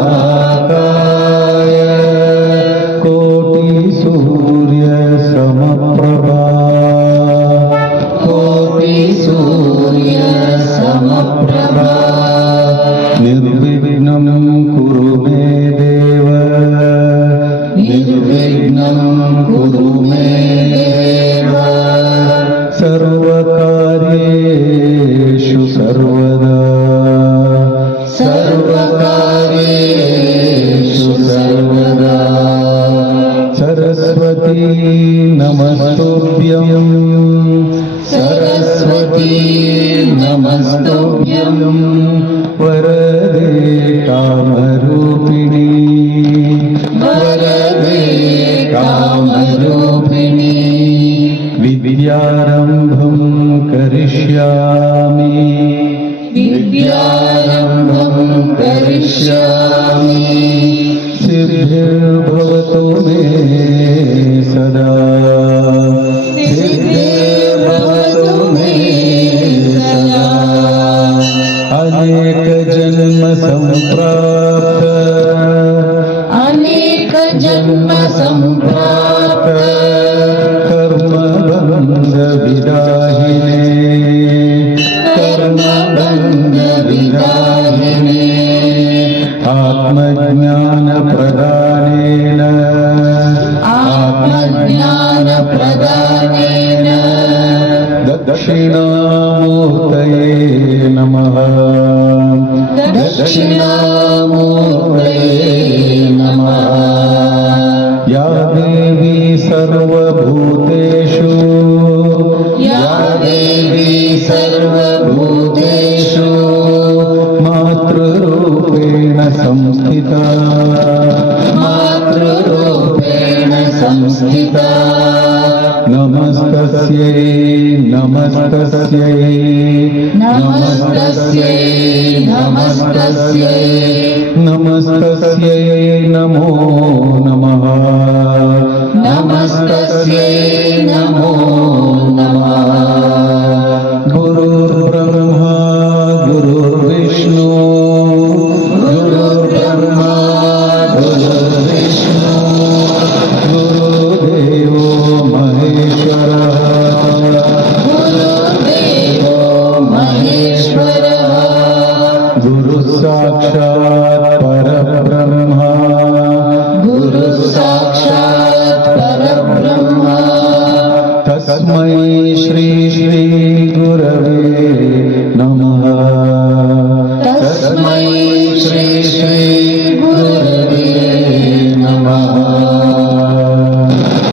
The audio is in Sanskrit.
वक्रतुण्डमहाकाय कोटिसूर्यसमप्रभा कोटिसूर्यसमप्रभा निर्विघ्नं कुरु मे देव निर्विघ्नं कुरु मे देव सर्वकार्येषु सर्वदा सर्वकार्येषु सर्वदा सरस्वती नमस्तुभ्यं सरस्वती नमस्तुभ्यं वरदे कामरूपिणी वरदे कामरूपिणी विद्यारम्भं करिष्यामि विद्यारम्भं करिष्यामि सिद्धिर्भवतु मे सदा सिद्धिर्भवतु मे सदा अनेकजन्म सम्प्राप्त अनेकजन्म सम्प्राप्त कर्मबन्धविदाहिने कर्मबन्धविदाहिने आत्मज्ञानप्रदानेन आत्मज्ञानप्रदानेन दक्षिणामूर्तये नमः दक्षिणामूर्तये नमः या देवी सर्वभूतेषु या देवी सर्वभूतेषु मातृरूपेण संस्थिता मातृरूपेण संस्थिता नमस्तस्यै नमस्तस्यै नमस्तस्यै नमस्तस्यै नमस्तस्यै नमो नमः नमस्तस्यै नमो नमः गुरुर्ब्रह्मा गुरुर्विष्णु गुरुर्ब्रह्मा गुरुर्विष्णु गुरुदेवो महेश्वरः गुरुदेवो महेश्वरः गुरुसाक्षात् परब्रह्मा गुरुसाक्षात् परब्रह्म तस्मै